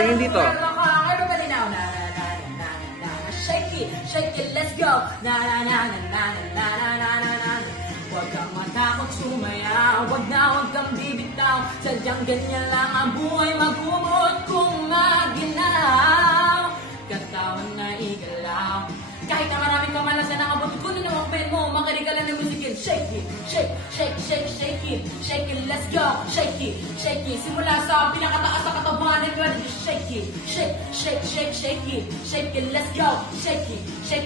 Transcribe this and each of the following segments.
Tingin dito. Everybody now. Na na na na na na. Shake it, let's go. Na na na na na na na na na na. Huwag kang matakot sumaya, huwag kang bibitaw. Sadyang ganyan lang ang buhay, magumot kung maginaw. Katawan na igalaw. Kahit na maraming kamalasan ang abot ko na namakben mo, makinig ka lang ng musikin. Shake it, shake it, shake it, let's go. Shake it, simula sa pinakataas sa katawan, and ready to shake it. Shake it, let's go. Shake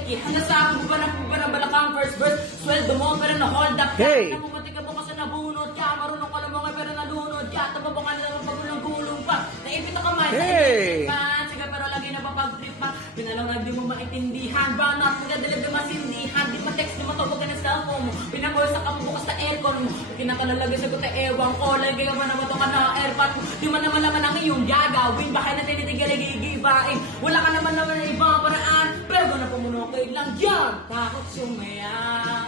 it, hanggang sa aking bubanang balakang first verse. Sweldo mo pero na-hold up ka. Hey! Namumatik ka po kasi nabunod ka. Marunong ka lumangay pero nalunod ka. Tapabangan na naman pagulong-gulong pa. Naipita ka man, Hey! sige pero lagi na papag-trip pa. Pinalangag di mo maintindihan. Ba not magadalag na masindihan. Di ma-text, di matawag ka ng cellphone mo. Pinamulsa ka mo bukas na aircon mo. Kinakalalagay sa guta ewan ko. Lagi ka ba naman ito ka na airpot mo. Di man naman ang iyong gagawin. Baka na tinitigaligigibay. Wala ka naman na ibang paraan. Pero doon na pumuno kayo lang yan. Takot sumayaw.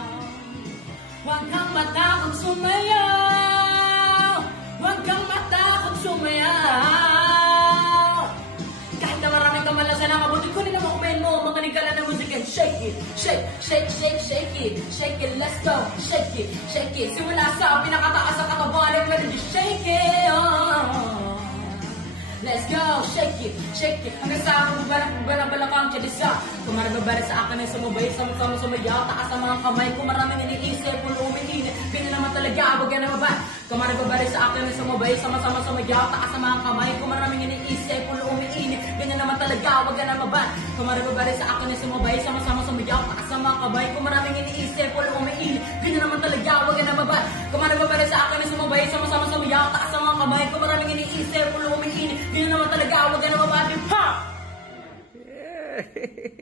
Huwag kang matakot sumayaw. Huwag kang matakot sumayaw. Kahit na maraming kamalasan ang abutin ko, ninamakmen mo. Makinig ka lang ng musikin. Shake it, shake it, let's go. Shake it, simula sa pinakataas sa katawan, and ready to shake it, let's go, shake it. Hanggang sa akin, balakang tiyadisa. Kumarababara sa akin ay sumabay, sama-sama sumayaw. Taas ang mga kamay ko, maraming iniisip, puno umiinit. Pina naman talaga, wag yan na mabay. Kumarababara sa akin ay sumabay, sama-sama sumayaw. Taas ang mga kamay ko, maraming iniisip, puno umiinit. Ganyan naman talaga, wag yan na mabay. Kumarababara sa akin ay sumabay, sama-sama sumayaw. Taas ang mga kamay ko, maraming iniisip, puno umiinit. Ganyan naman talaga, wag yan na mabay. Kumarababara sa akin ay sumabay, sama-sama sumayaw. Taas ang mga kamay ko, maraming iniisip, puno umiinit. Ganyan naman talaga, wag yan na mabay. Ha! Yeah.